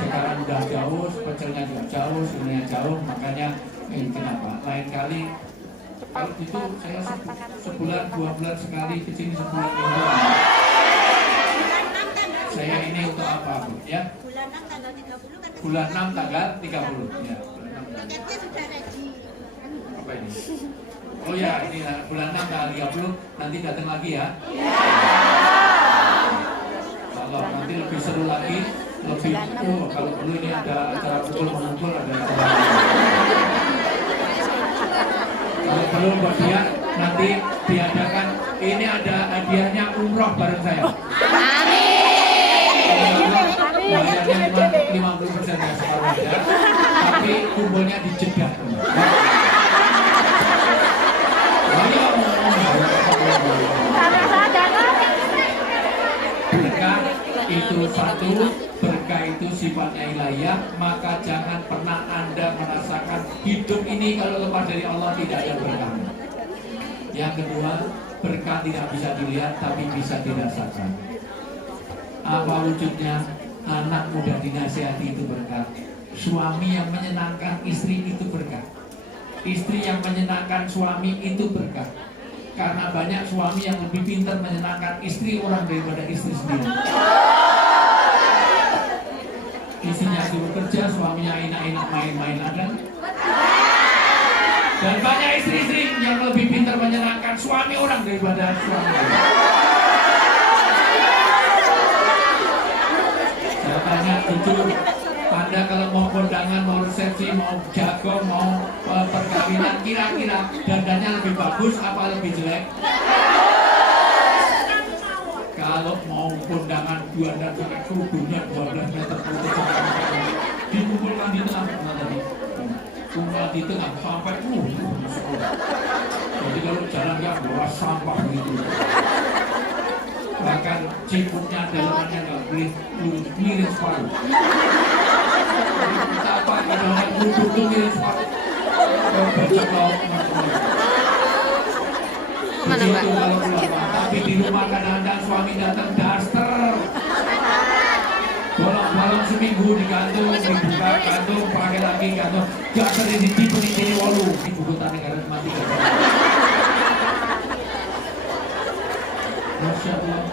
Sekarang udah jauh, pecelnya juga jauh, sebenarnya jauh, makanya kenapa? Lain kali kalau itu saya sebulan, 2 bulan sekali ke sini, sebulan itu. Saya ini untuk apa, Bu? Ya? Bulan 6 tanggal 30. Ya, bulan 6 Paketnya sudah ready. apa ini? Oh ya, ini bulan 6 tanggal 30 nanti datang lagi ya. Kalau nanti lebih seru lagi, lebih kalau dulu ini ada acara pukul-pukul, ada acara. Kalau belum berdiat, nanti diadakan. Ini ada hadiahnya umroh bareng saya. Bayarnya cuma 50% ya separuh aja, tapi kumpulnya di Jeddah. Berkah itu satu, berkah itu sifatnya ilahiyah, maka jangan pernah Anda merasakan hidup ini kalau lepas dari Allah tidak ada berkah. Yang kedua, berkah tidak bisa dilihat tapi bisa dirasakan. Apa wujudnya? Anak muda dinasihati itu berkah. Suami yang menyenangkan istri itu berkah. Istri yang menyenangkan suami itu berkah. Karena banyak suami yang lebih pintar menyenangkan istri orang daripada istri sendiri. Istrinya suruh kerja, suaminya enak-enak main-main, ada. Dan banyak istri-istri yang lebih pintar menyenangkan suami orang daripada suami. Saya tanya jujur, Anda kalau mau kondangan, mau resepsi, mau jago, mau perkawinan, kira-kira dandannya lebih bagus apa lebih jelek? Kalau mau kondangan dandan sampai kubunya 12 meter putus, dikumpulkan di tengah tadi, kumpul di tengah sampai jadi kalau jalan ya bawa sampah gitu. Bahkan ciputnya dalamannya nggak boleh miring separuh. Apa kadang-kadang duduk miring separuh. Baca lauk begitu kalau keluar. Tapi di rumah kadang-kadang suami datang daster. Bolong-bolong seminggu digantung, dibuka gantung, pakai lagi gantung. Gak sering ditipu di walu. Ibu kota negara mati. Masya Allah.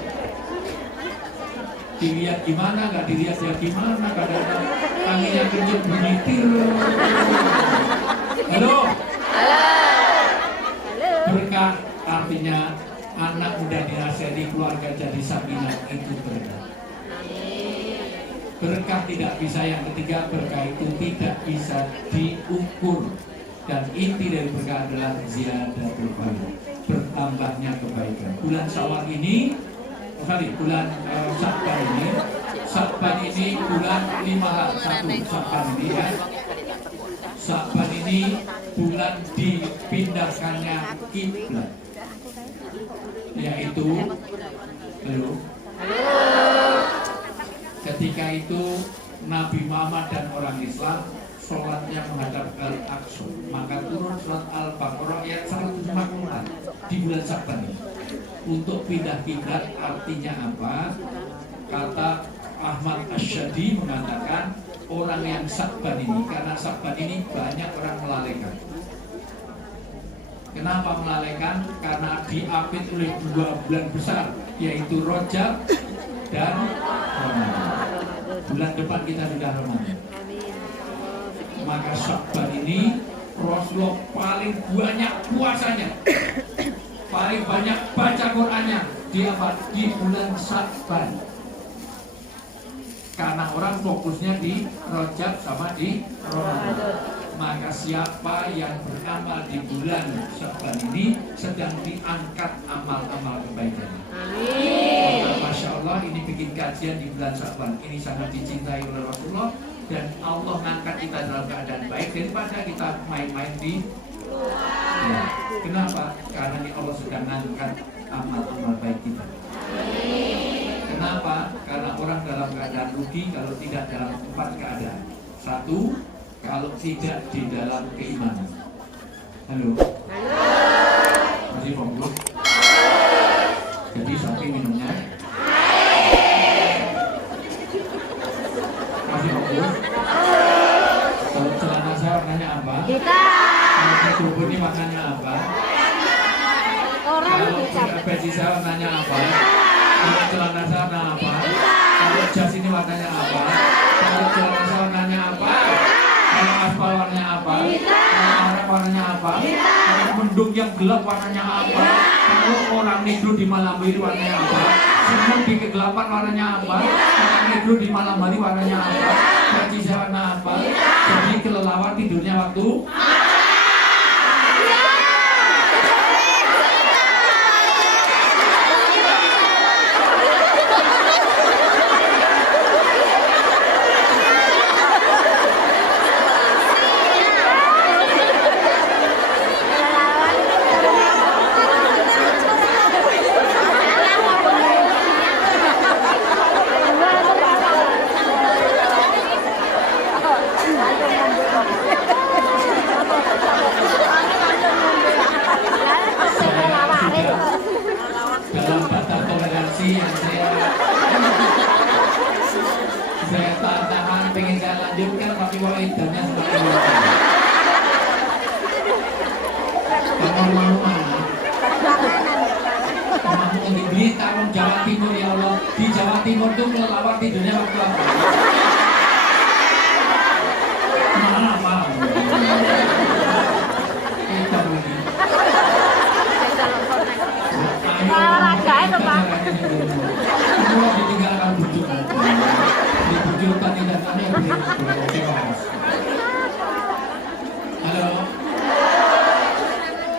Dilihat gimana, nggak dilihat ya gimana, kadang-kadang anginnya kencang bunyi tir. Halo. Berkah artinya anak muda dinasihati, keluarga jadi sakinah, itu berkah. Berkah tidak bisa, yang ketiga berkah itu tidak bisa diukur. Dan inti dari berkah adalah ziyadatul khair, bertambahnya kebaikan. Bulan Syawal ini, bulan Sya'ban ini bulan 51 Sya'ban ini ya. Sya'ban ini bulan dipindahkannya kiblat, yaitu ketika itu Nabi Muhammad dan orang Islam sholatnya menghadap Al-Aqsa, maka turun surat Al-Baqarah ayat 154 di bulan Sya'ban ini. Untuk pindah kiblat artinya apa? Kata Ahmad Asyadi mengatakan orang yang Sya'ban ini, karena Sya'ban ini banyak orang melalaikan. Kenapa melalaikan? Karena diapit oleh 2 bulan besar, yaitu Rajab dan Ramadan. Bulan depan kita sudah Ramadan. Maka Sya'ban ini Rasulullah paling banyak puasanya, paling banyak baca Qur'annya di bulan Sya'ban. Karena orang fokusnya di Rajab sama di Ramadan. Maka siapa yang beramal di bulan Sya'ban ini sedang diangkat amal-amal kebaikan. Masya Allah, ini bikin kajian di bulan Sya'ban. Ini sangat dicintai oleh Rasulullah. Dan Allah ngangkat kita dalam keadaan baik daripada kita main-main di ya. Kenapa? Karena ini Allah sedang ngangkat amal-amal baik kita. Kenapa? Karena orang dalam keadaan rugi kalau tidak dalam 4 keadaan. 1, kalau tidak di dalam keimanan. Halo? Masih fokus? warnanya apa? Kalau baju saya warnanya apa? Kalau celana saya warna apa? Kalau jas ini warnanya apa? Kalau celana saya warnanya apa? Kalau aspal warnanya apa? Kalau arek warnanya apa? Kalau mendung yang gelap warnanya apa? Kalau orang tidur di malam hari warnanya apa? Semut di kegelapan warnanya apa? Orang tidur di malam hari warnanya apa? Baju saya warna apa? Jadi kelelawar tidurnya waktu dalam batas toleransi yang saya tahan pengen saya lanjutkan tapi waidannya semakin mau di Tarung Jawa Timur ya Allah. Di Jawa Timur tuh kelelawar tidurnya waktu apa? Malam. Kita lagi. Semua ditinggalkan bujukan. Dibujukan tidak aneh. Halo.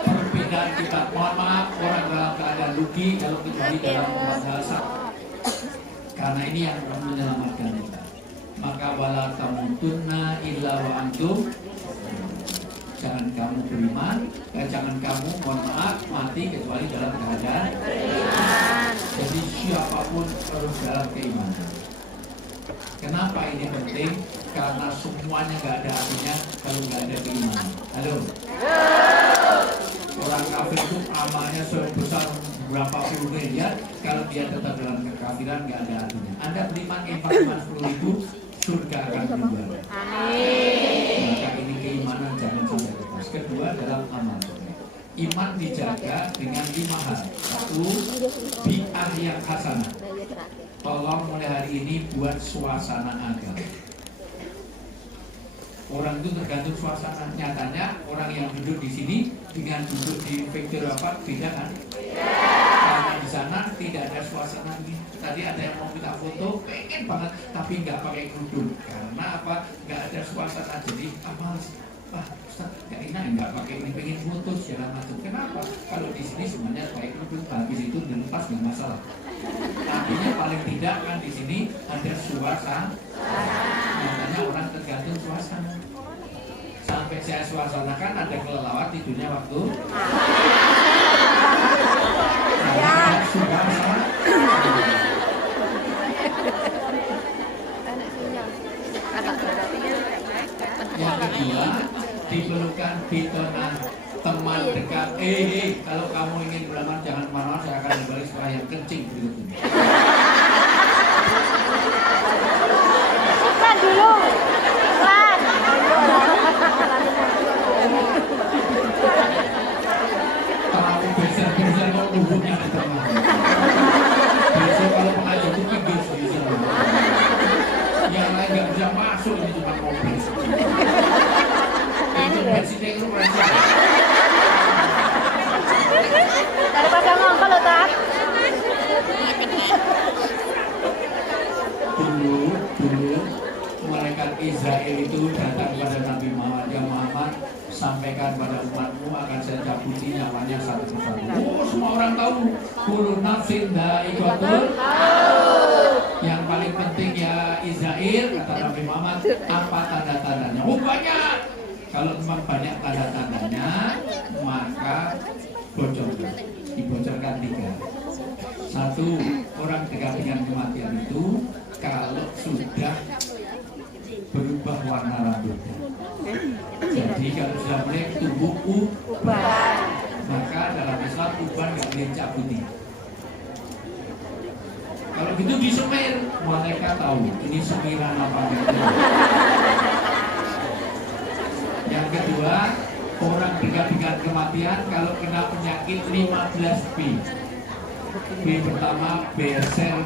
Perbedaan kita. Mohon maaf orang dalam keadaan rugi kalau kecuali dalam bahasa. Karena ini yang menyelamatkan kita. Maka wala tamutunna illa wa antum. Jangan kamu beriman, jangan kamu mohon maaf mati kecuali dalam keadaan beriman. Jadi siapapun harus dalam keimanan. Kenapa ini penting? Karena semuanya nggak ada artinya kalau nggak ada keimanan. Halo. Orang kafir itu amalnya sebesar berapa puluh miliar, kalau dia tetap dalam kekafiran nggak ada artinya. Anda beriman infak 10.000, surga akan berubah. Amin. Maka ini keimanan jangan sampai lepas. Kedua dalam amal. Iman dijaga dengan 5 hal. 1. Bi'ah yang hasanah. Tolong mulai hari ini buat suasana agama. Orang itu tergantung suasana. Nyatanya orang yang duduk di sini dengan duduk di Victor apa beda kan? Karena di sana tidak ada suasana ini. Tadi ada yang mau minta foto, pengen banget, tapi nggak pakai kerudung. Karena apa? Nggak ada suasana. Jadi males. Ustaz, nggak enak nggak pakai ini, pengen foto segala macam. Kenapa? Kalau di sini semuanya pakai kerudung, habis itu dilepas nggak masalah. Artinya paling tidak kan di sini ada suasana. Makanya orang tergantung suasana. Sampai saya suasanakan ada kelelawar tidurnya waktu suasana. Yang kedua diperlukan fitnah teman dekat. Kalau kamu ingin beramal jangan marah, saya akan kembali setelah yang kencing berikut ini. Iklan dulu. Iklan. Terlalu besar kok tubuhnya di tengah. Besok kalau pengajar itu pinggir bisa. Yang lain nggak bisa masuk, ini cuma mobil. Daripada ngongkol loh, Tat. Dulu malaikat Israel itu datang kepada Nabi Muhammad, ya Muhammad, sampaikan pada umatmu akan saya cabuti nyawanya satu persatu. Oh, semua orang tahu. Kullu nafsin dha'iqatul maut. Yang paling penting ya Israel, kata Nabi Muhammad, apa tanda-tandanya? Oh, banyak. Kalau memang banyak tanda-tandanya, maka bocorkan. Dibocorkan 3. 1, orang dekat dengan kematian itu kalau sudah berubah warna rambutnya. Jadi kalau sudah mulai tumbuh uban, maka dalam Islam uban nggak boleh cabuti. Kalau gitu disemir, mereka tahu ini semiran apa gitu. Yang kedua, Orang dekat dengan kematian kalau kena penyakit 15 B. B pertama beser.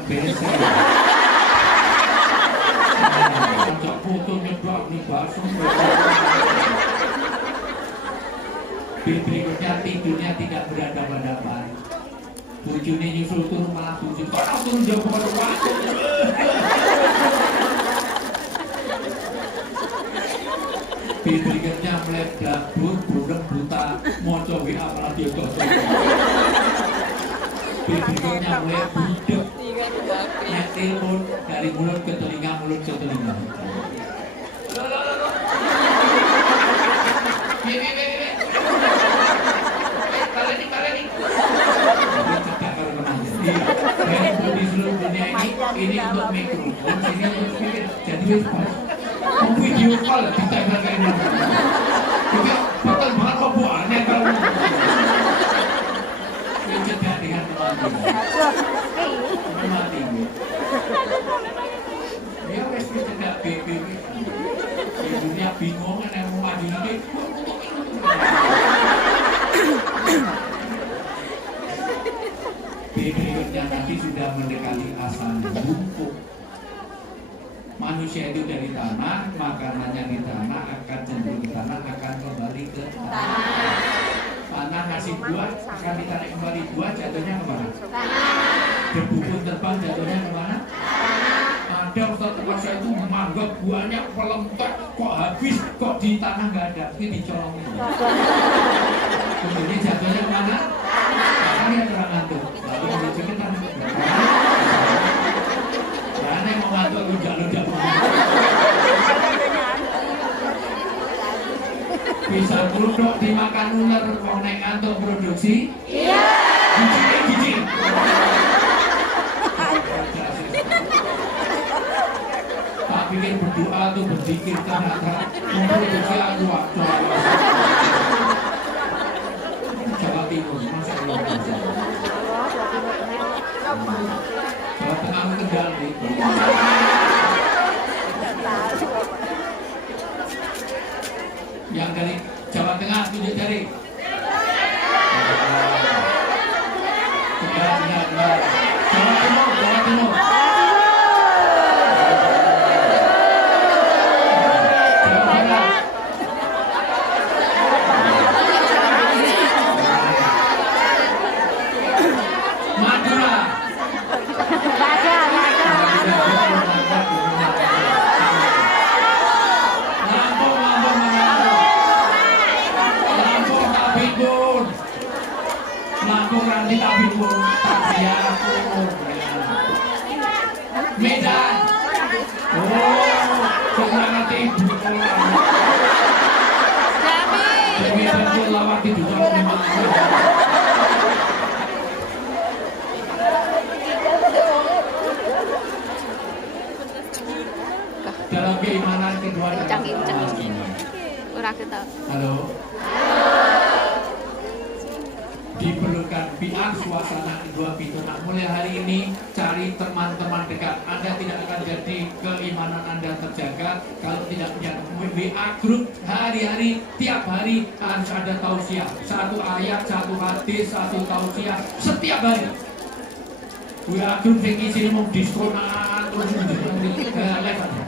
Ajak foto nyebak nih basung. B berikutnya tidurnya tidak berhadapan-hadapan. Bujune nyusul turun malah bujuk. Kok turun jauh pada waktu. B berikutnya meledak, burung buta, moco WA malah dia gosok. B berikutnya mulai budak, telepon dari mulut ke telinga. Kalian handphone di seluruh dunia ini untuk mikrofon, ini untuk speaker. Jadi video call ditempel kayak ini. Juga betul banget kok buahnya kalau mencegah dengan mati. Ya wes mencegah BPW. Dunia bingung kan yang mau maju ini. Berikutnya nanti sudah mendekati asal bungkuk. Manusia itu dari tanah, makanannya di tanah, akan cenderung ke tanah, akan kembali ke tanah. Tanah ngasih buah, akan ditarik kembali buah, jatuhnya kemana? Debu pun terbang, jatuhnya kemana? Ada Ustaz Kuasa itu menganggap buahnya pelentek, kok habis, kok di tanah nggak ada, ini dicolongin. Kemudian jatuhnya kemana? Ini terang ngantuk, lalu menunjukkan tanah. Karena yang mau ngantuk lunjak-lunjak. Bisa keruduk dimakan ular, mau naik ngantuk produksi? Iya. Gigi. Tak pikir berdoa tuh berzikir ternyata memproduksi aku Jawa Timur, masa belum bisa. Jawa Tengah Kendal nih. Yang dari Jawa Tengah tunjuk jari. Benar. Jawa Timur. Medan. Semangat ibu Medan itu lawat di dunia memang. Dalam keimanan kedua halo. Diperlukan biar suasana kedua pintu. Nah, mulai hari ini cari teman-teman dekat. Anda tidak akan jadi keimanan Anda terjaga kalau tidak punya WA group. Hari-hari, tiap hari harus ada tausiah. Satu ayat, satu hadis, satu tausiah setiap hari. WA group yang isi mau diskonan terus live aja.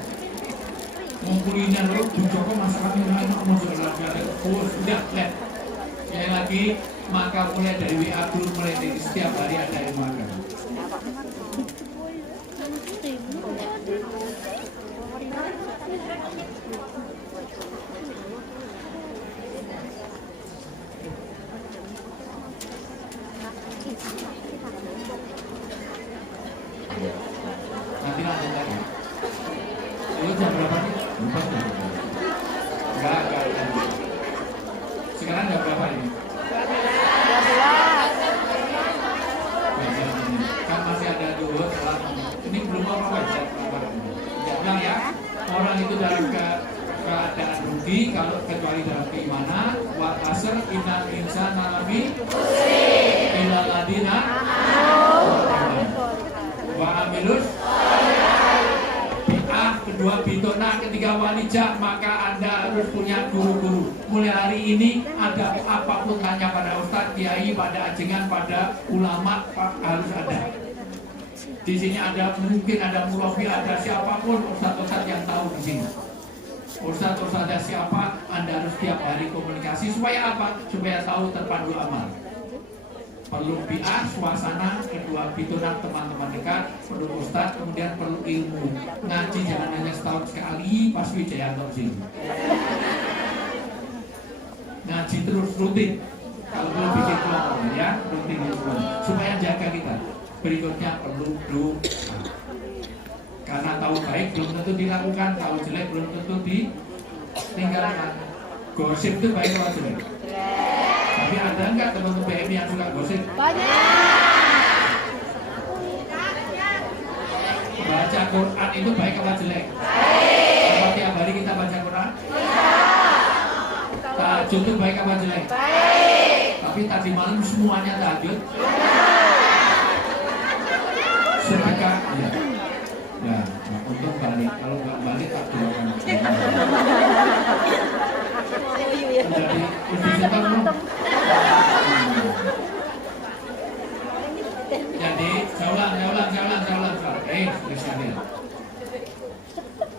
Mau kuliner lu, Joko masyarakatnya enak mau jualan udah live. Sekali lagi, maka mulai dari WA group mulai dari setiap hari ada yang makan. Nanti lanjut lagi. Dulu jam berapa nih? Lupa tuh. Enggak. Sekarang jam berapa ini? Kan masih ada dua setelah ini belum apa-apa jangan ya. Orang itu dalam keadaan rugi kalau kecuali dalam keimanan. Wa asr innal insana lafi illa ladina wa amilus bi'ah kedua bitona ketiga walijah. Maka Anda harus punya guru-guru. mulai hari ini ada apapun tanya pada Ustadz, Kiai, pada ajengan, pada ulama, harus ada. Di sini ada mungkin ada murabi, ada siapapun ustadz-ustadz yang tahu di sini. Ustadz-ustadz siapa, Anda harus tiap hari komunikasi supaya apa? Supaya tahu terpadu amal. Perlu biar suasana, kedua pitunan teman-teman dekat, perlu ustadz, kemudian perlu ilmu. Ngaji jangan hanya setahun sekali pas Wijayanto sini. Ngaji terus rutin. Kalau belum bikin kelompok ya, rutin supaya jaga kita. Berikutnya perlu doa. Karena tahu baik belum tentu dilakukan, tahu jelek belum tentu ditinggalkan. Gosip itu baik atau jelek? Tapi ada enggak teman-teman BMI yang suka gosip? Banyak. Baca Quran itu baik atau jelek? Baik. Kalau tiap hari kita baca Quran? Tahajud itu baik atau jelek? Baik. Tapi tadi malam semuanya tahajud? Sedekah? Ya. Ya, nah, untuk balik. Kalau nggak balik tak doakan. Jadi lebih senang. Jadi, saya ulang.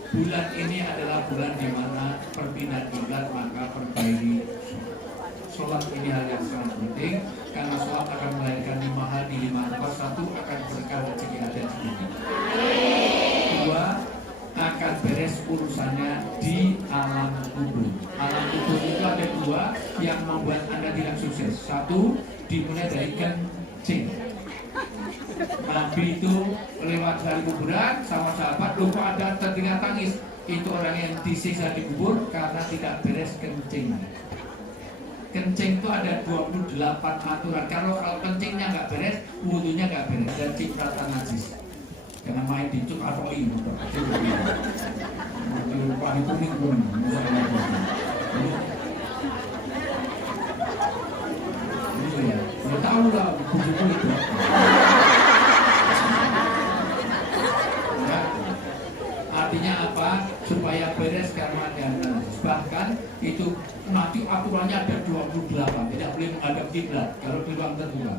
Bulan ini adalah bulan di mana perpindahan kiblat, maka perbaiki sholat ini hal yang sangat penting karena sholat akan melahirkan 5 hal di 5 tempat. 1 akan berkah rezeki ada di sini. 2 akan beres urusannya di alam kubur. Alam kubur itu ada 2 yang membuat Anda tidak sukses. 1 dimulai dari kencing. Nabi itu lewat dari kuburan sama sahabat lupa ada terdengar tangis. Itu orang yang disiksa di kubur karena tidak beres kencing. Kencing itu ada 28 aturan. Kalau kencingnya nggak beres, wudunya nggak beres. Dan cipratan najis. Jangan main dicuk atau ini. Lupa itu pun. Ya tahu lah buku itu. Artinya apa? Supaya beres karena ada bahkan itu nanti aturannya ada 28, tidak boleh menghadap kiblat kalau di ruang terbuka.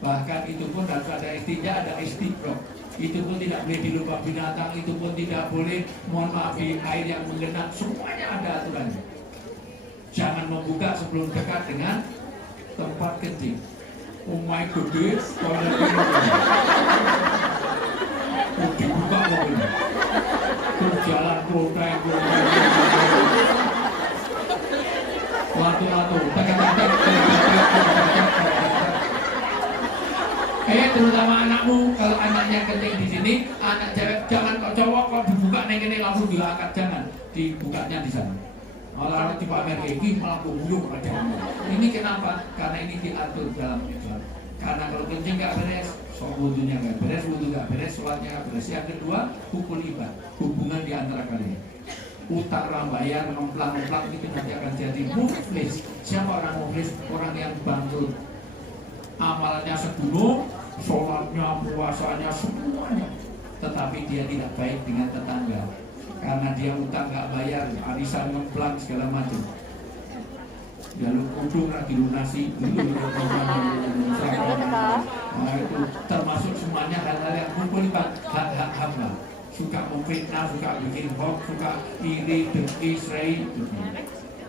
Bahkan itu pun harus ada istinja, ada istiqroh. Itu pun tidak boleh di lubang binatang, itu pun tidak boleh, mohon maaf, di air yang menggenang, semuanya ada aturannya. Jangan membuka sebelum dekat dengan tempat kencing. Oh my goodness, toilet dibuka mobil. Terus jalan protek, latu-latu, tekan-tekan, terutama anakmu, kalau anaknya kencing di sini, anak cewek jangan kok cowok kok dibuka neng ini langsung diangkat, jangan dibukanya di sana. Malah dipamer kayak gini malah buyuk aja. Ini kenapa? Karena ini diatur dalam Islam. Karena kalau kencing nggak beres, wudunya nggak beres, wudu nggak beres, sholatnya nggak beres. Yang kedua, hukul ibad, hubungan di antara kalian. Utang rambayar, memplang-memplang itu nanti akan jadi muflis. Siapa orang muflis? Orang yang bangkrut. Amalnya segunung, sholatnya, puasanya, semuanya. Tetapi dia tidak baik dengan tetangga. Karena dia utang nggak bayar, arisan ngemplang segala macam. Jalur kudung lagi lunasi, nah itu termasuk semuanya hal-hal yang mengkulikan hak-hak hamba. Suka memfitnah, suka bikin hoax, suka iri, dengki, serai.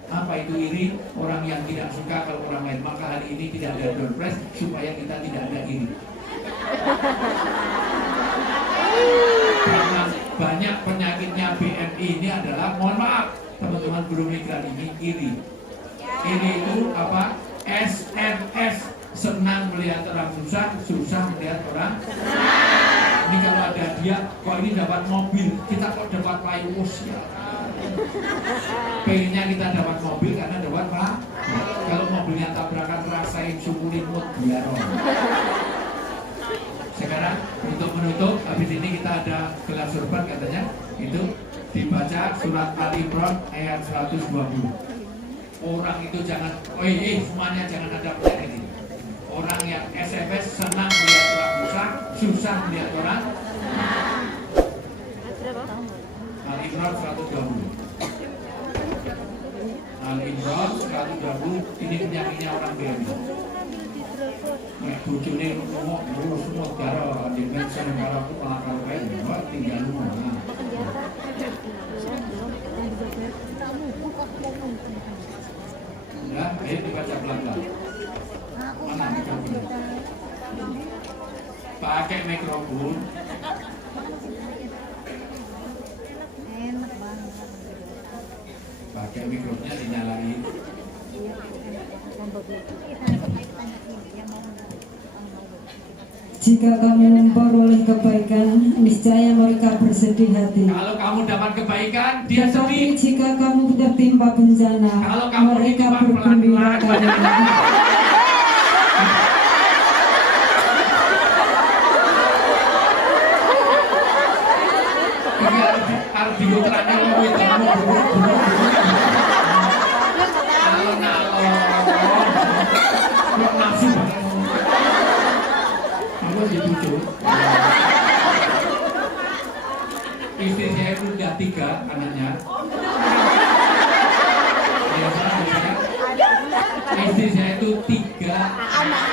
Apa itu iri? Orang yang tidak suka kalau orang lain. Maka hari ini tidak ada door prize supaya kita tidak ada iri. Karena banyak penyakitnya BMI ini adalah, mohon maaf teman-teman guru migran ini, iri. Iri itu apa? SMS, senang melihat orang susah, susah melihat orang senang. Ini kalau ada dia, kok ini dapat mobil, kita kok dapat payung ya. Pengennya kita dapat mobil karena dapat pak. Kalau mobilnya tabrakan rasain syukurin mood biar. Sekarang untuk menutup, habis ini kita ada gelas surban katanya, itu dibaca surat Al-Imran ayat 120. Orang itu jangan, semuanya jangan ada penyakit ini. Orang yang SMS senang melihat orang susah, susah melihat orang. Al-Imran 120. Al Imran 120. Ini penyakitnya orang BMI. Nek bojone ngomong semua karo dengan seneng karo aku malah karo kae tinggal rumah. Ya, ayo dibaca pelan-pelan. Mana mikrofon? Pakai mikrofon. Pakai mikrofonnya dinyalain. Jika kamu memperoleh kebaikan, niscaya mereka bersedih hati. Kalau kamu dapat kebaikan, dia sedih. Tetapi jika kamu tertimpa bencana, Kalau kamu mereka tertimpa bergembira pelan-pelan. karena Ini harus diuteranya loh itu alon-alon nafsu banget aku dibujuk. Istri saya itu udah 3 anaknya. Istri saya itu 3 anak.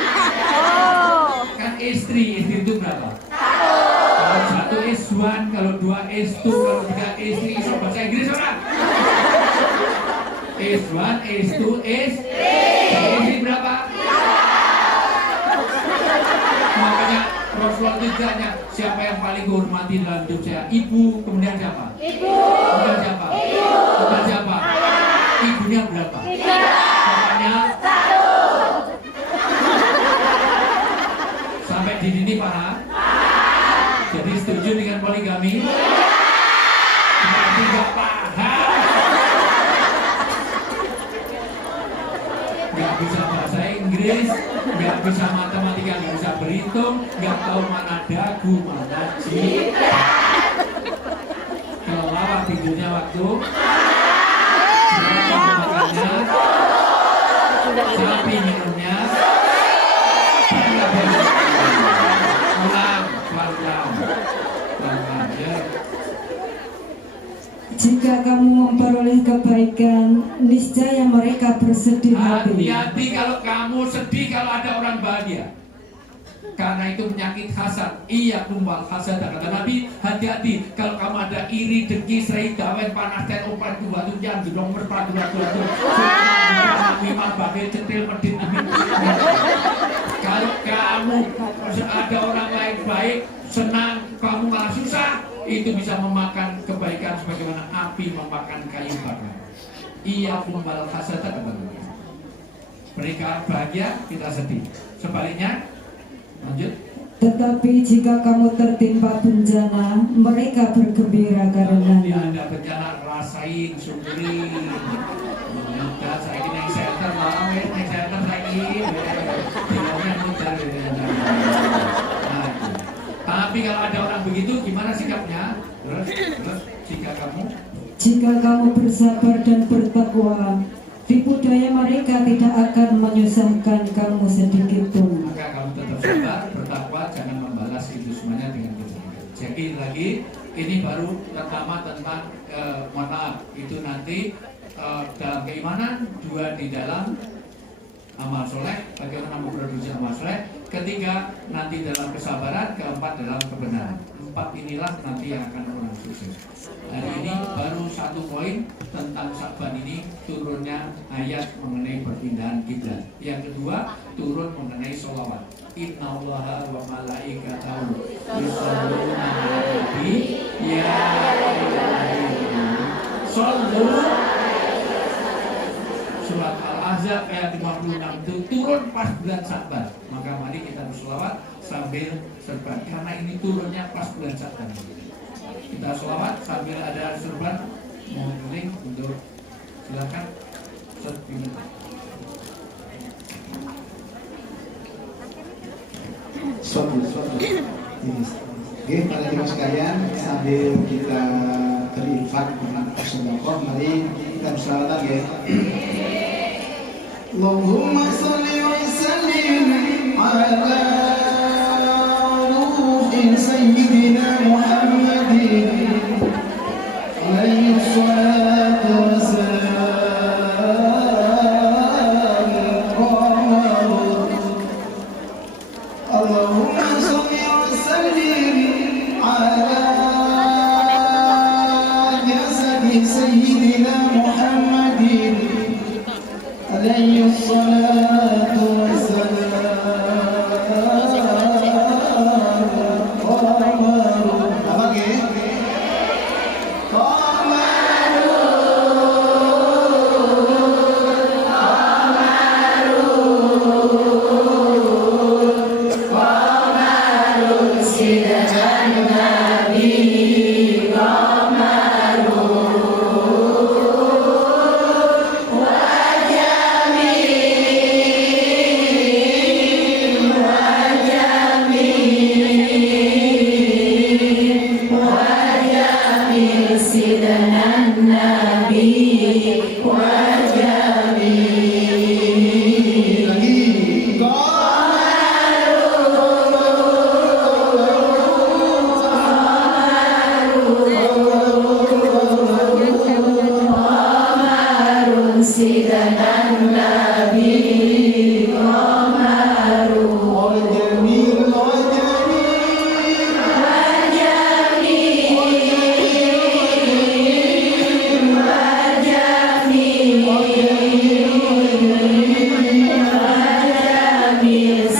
Kan istri itu berapa? Kalau 1 is 1, kalau 2 is 2, kalau 3 is 3. So bahasa Inggris orang. Is 1, is 2, is 3. Istri berapa? Makanya Rasulullah itu tanya, siapa yang paling dihormati dalam hidup saya? Ibu, kemudian siapa? Ibu. Kemudian siapa? Ibu. Kemudian siapa? Ibunya berapa? 3. Bapaknya 1. Sampai di sini paham? Jadi setuju dengan poligami? Berarti gak paham. Gak bisa bahasa Inggris, gak bisa matematika, gak bisa berhitung, gak tahu mana dagu, mana jika. Kelawar tidurnya waktu berapa makannya, sapi minumnya, ulang, pelan-pelan ya. jika kamu memperoleh kebaikan, niscaya mereka bersedih hati. Hati-hati kalau kamu sedih kalau ada orang bahagia. Karena itu penyakit hasad. Iya kumbal hasad, kata Nabi. Hati-hati kalau kamu ada iri, dengki, serai, dawen, panas, dan umpan, dua tunjan, gedong, merpatu, memang bagai centil, medit. Kalau kamu ada orang lain baik, senang, kamu malah susah, itu bisa memakan kebaikan sebagaimana api memakan kayu bakar. Iya kumbal hasad, kata Nabi. Mereka bahagia, kita sedih. Sebaliknya, lanjut. Tetapi jika kamu tertimpa bencana, mereka bergembira karenanya. Ada bencana, rasain, syukurin. Udah, saya ini naik center, mau naik center lagi. Bilangnya muter. Nah, tapi kalau ada orang begitu, gimana sikapnya? Terus jika kamu bersabar dan bertakwa, tipu daya mereka tidak akan menyusahkan kamu sedikit pun. Maka kamu tetap sabar, bertakwa, jangan membalas itu semuanya dengan kejahatan. Jadi lagi, ini baru pertama tentang mohon maaf, itu nanti dalam keimanan, 2 di dalam amal soleh, bagaimana memproduksi amal soleh, ketiga nanti dalam kesabaran, keempat dalam kebenaran. 4 inilah nanti yang akan orang sukses. Hari ini baru 1 poin tentang Sya'ban ini, turunnya ayat mengenai perpindahan kiblat. Yang kedua, turun mengenai sholawat. Innallaha wa malaikatahu yusholluna 'alan nabi ya ayyuhalladzina shollu. Surat Al-Ahzab ayat 56 itu turun pas bulan Sya'ban. Maka mari kita berselawat sambil serban, karena ini turunnya pas bulan Sya'ban. Kita selawat sambil ada serban. Mohon link untuk silakan serban. Suatu. Oke, para jemaah sekalian, sambil kita berinfak dengan sedekah, mari kita berselawat ya. Allahumma shalli wa sallim ala ruhi sayyidina Muhammadin alaihi salatu wassalam.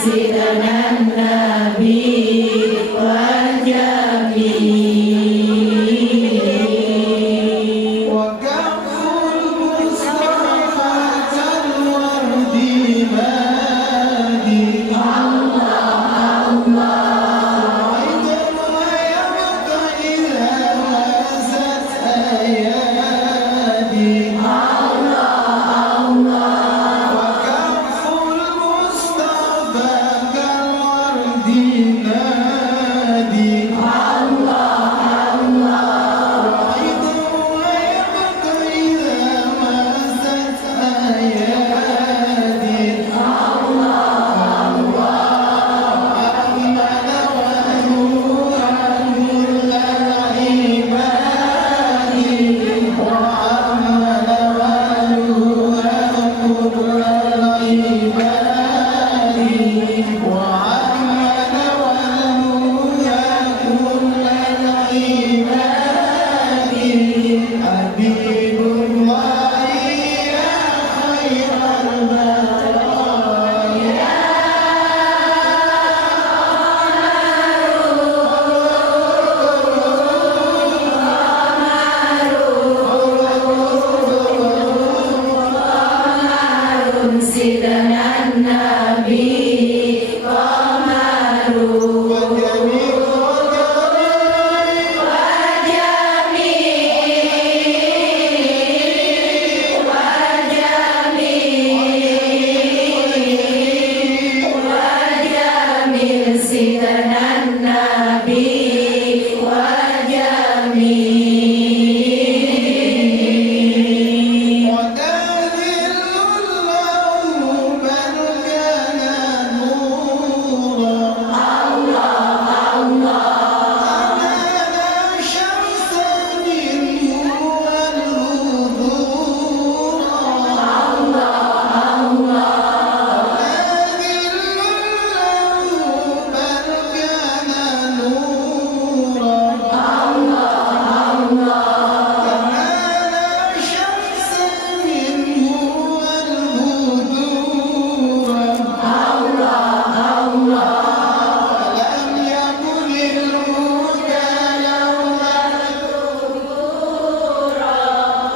سيدنا النبي والجميل وكف المصطفى كالورد بادي عندما يبقى إذا مست أيادي وكف المصطفى كالورد نادي حبيب الله يا خير البرايا سيدنا النبي قمر والجميل والجميل سيدنا النبي والجميل وتذل الله من كان نورا أمانا شمسا منه والهدورا وتذل الله من كان نورا أمانا شمسا منه والهدورا ولم يكن الهدى لولا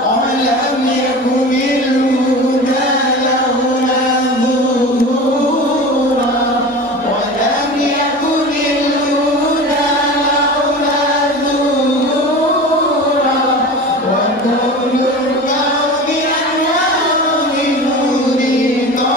ولم يكن الهدى لولا ظهورا ولم يكن الهدى لولا ظهورا وكل الكون أنوار من نور طه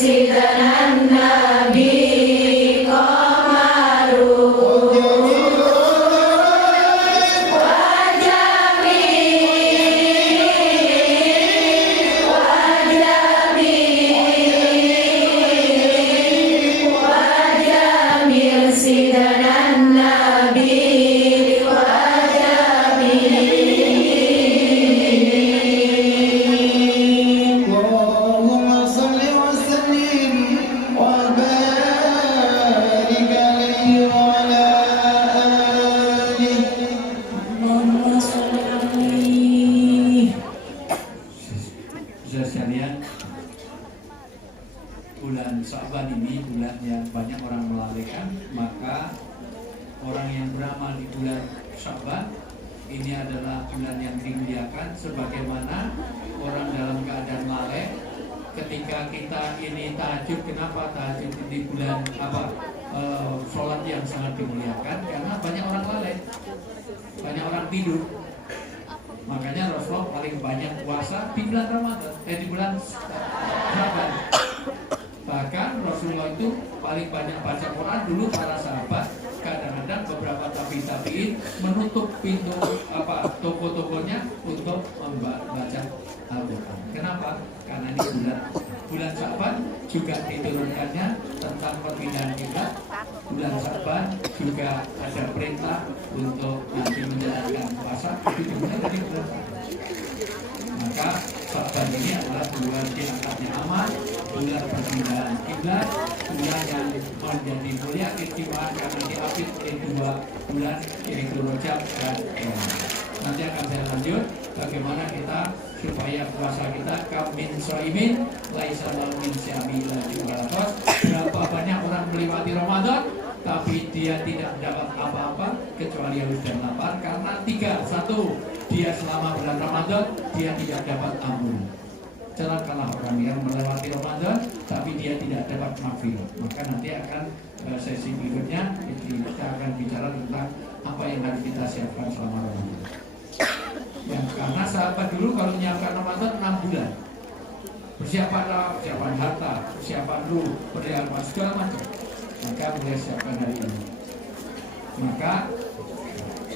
سيدنا النبي قمر والجميل سيدنا النبي والجميل اللهم صل وسلم وبارك عليه وعلى آله اللهم صل عليه. Saudara sekalian, bulan Sya'ban ini bulan yang banyak orang melalaikan, maka orang yang beramal di bulan Sya'ban ini adalah bulan yang dimuliakan, sebagaimana orang dalam keadaan lalai ketika kita ini tahajud. Kenapa tahajud di bulan sholat yang sangat dimuliakan? Karena banyak orang lalai, banyak orang tidur. Makanya Rasulullah paling banyak puasa di bulan Ramadan, di bulan Sya'ban. Bahkan Rasulullah itu paling banyak baca Quran. Dulu para sahabat kadang-kadang beberapa tabi'in menutup pintu toko-tokonya untuk membaca Al-Quran. Kenapa? Karena ini bulan Sya'ban juga diturunkannya tentang perpindahan kiblat. Bulan Sya'ban juga ada perintah untuk nanti menjalankan puasa, itu dimulai dari bulan Sya'ban. Maka Sya'ban ini adalah bulan diangkatnya amal, bulan perpindahan kiblat, bulan yang menjadi mulia keistimewaan karena diapit oleh 2 bulan yaitu Rajab dan Ramadan. Nanti akan saya lanjut bagaimana kita supaya puasa kita kamin soimin laisa min syami la. Berapa banyak orang melewati Ramadan tapi dia tidak mendapat apa-apa kecuali haus dan lapar karena 3. 1, dia selama bulan Ramadan dia tidak dapat ampunan. Celakalah orang yang melewati Ramadan tapi dia tidak dapat maghfirah. Maka nanti akan sesi berikutnya kita akan bicara tentang apa yang harus kita siapkan selama Ramadan. Ya, karena sahabat dulu kalau menyiapkan Ramadan 6 bulan. Persiapan harta, persiapan ruh, persiapan segala macam. Maka boleh siapkan hari ini. Maka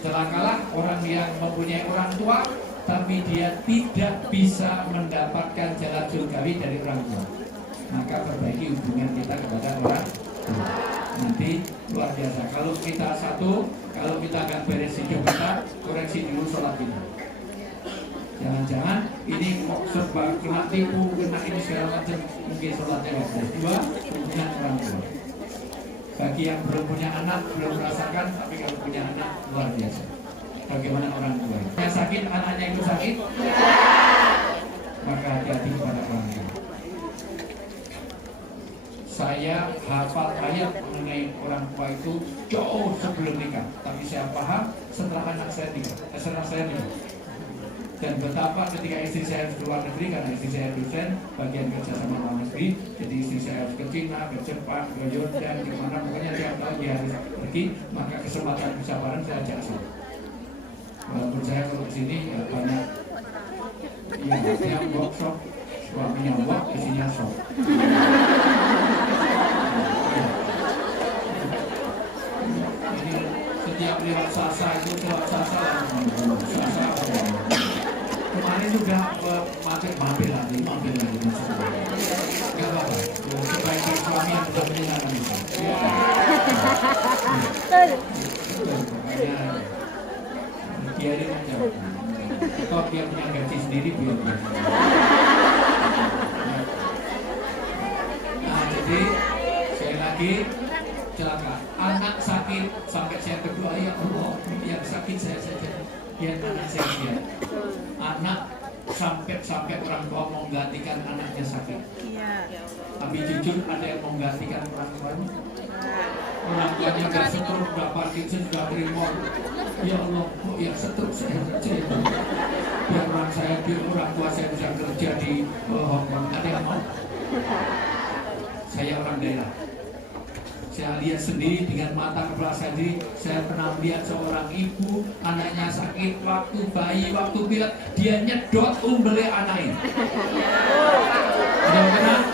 celakalah orang yang mempunyai orang tua tapi dia tidak bisa mendapatkan jalan surgawi dari orang tua. Maka perbaiki hubungan kita kepada orang tua. Nanti luar biasa. Kalau kita kalau kita akan beres hidup kita, koreksi dulu sholat kita. Jangan-jangan ini sebab kena tipu, kena ini segala macam, mungkin sholatnya bagus. 2, hubungan orang tua. Bagi yang belum punya anak, belum merasakan, tapi kalau punya anak, luar biasa. Bagaimana orang tua? Yang sakit, anaknya itu sakit, maka hati-hati kepada orang tua. Saya hafal ayat mengenai orang tua itu jauh sebelum nikah, tapi saya paham setelah anak saya nikah, setelah saya nikah. Dan betapa ketika istri saya harus keluar negeri karena istri saya dosen bagian kerja sama luar negeri, jadi istri saya harus ke Cina, ke Jepang, ke Yordan, ke mana pokoknya tiap tahun dia harus pergi, maka kesempatan bisa bareng saya ajak saya. Walaupun saya kalau kesini ya banyak, ya dia workshop, suaminya work, isinya shop. Ini setiap lewat Sasa itu lewat Sasa kemarin sudah mampir lagi nggak apa-apa sebaiknya suami yang sudah menyenangkan itu biarin aja kalau dia punya gaji sendiri biar nah jadi sekali lagi celaka anak sakit sampai saya berdoa ya Allah yang sakit saya saja biar anak saya biar anak sampai orang tua mau menggantikan anaknya sakit. Tapi jujur ada yang mau menggantikan orang tuanya. Orang tuanya nggak setruk, nggak Parkinson, nggak tremor. Ya Allah, kok yang setruk saya saja ya. Biar orang tua saya bisa kerja di Hong Kong. Ada yang mau? Saya orang daerah. Saya lihat sendiri dengan mata kepala saya sendiri. Saya pernah melihat seorang ibu, anaknya sakit waktu bayi, waktu pilek, dia nyedot umbele anaknya. Ada yang pernah?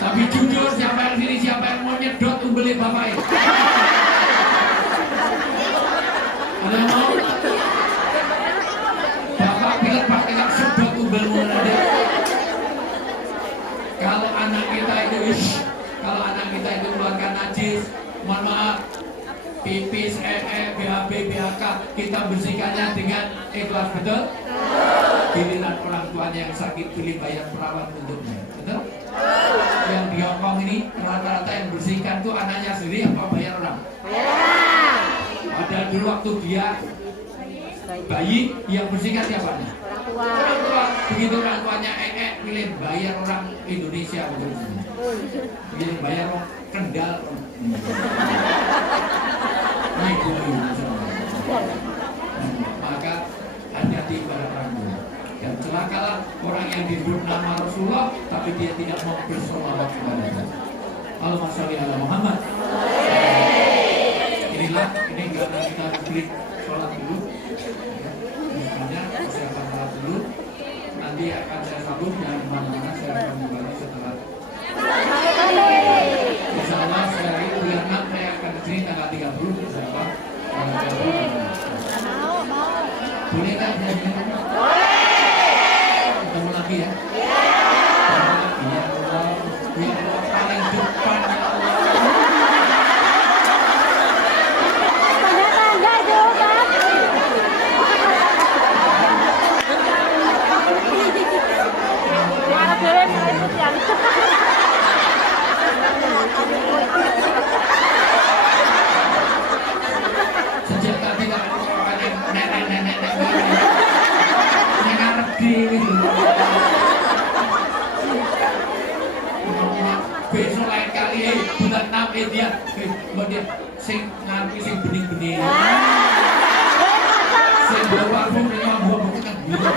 Tapi jujur, siapa yang sini, siapa yang mau nyedot umbele bapaknya? Ada yang mau? Bapak pilek pakai nggak sedot umbelmu ada. Kalau anak kita itu kalau anak kita itu keluarkan najis, mohon maaf, pipis, BHB, BHK, kita bersihkannya dengan ikhlas, betul? Giliran orang tuanya yang sakit pilih bayar perawat untuknya, betul? Yang di Hong Kong ini rata-rata yang bersihkan tuh anaknya sendiri apa bayar orang? Ada dulu waktu dia bayi yang bersihkan siapa? Orang tua. Begitu orang tuanya pilih bayar orang Indonesia betul. Begitu bayar orang Kendal. Maka hati-hati pada orang tua. Dan celakalah orang yang disebut nama Rasulullah tapi dia tidak mau bersolawat kepada Allah. Allahumma sholli ala Muhammad. Inilah ini karena kita break sholat dulu. Misalnya persiapan sholat dulu. Nanti akan saya sambung dengan mana-mana saya akan kembali setelah. Insya Allah saya bulan 6 saya akan kesini tanggal 30 bersama boleh kan saya bilang? Ketemu lagi ya? Ya Allah, paling depan ya Allah. Para dia, mbak dia sing nganti sing bening-bening. Sing bawa parfum dengan buah-buah kan gitu.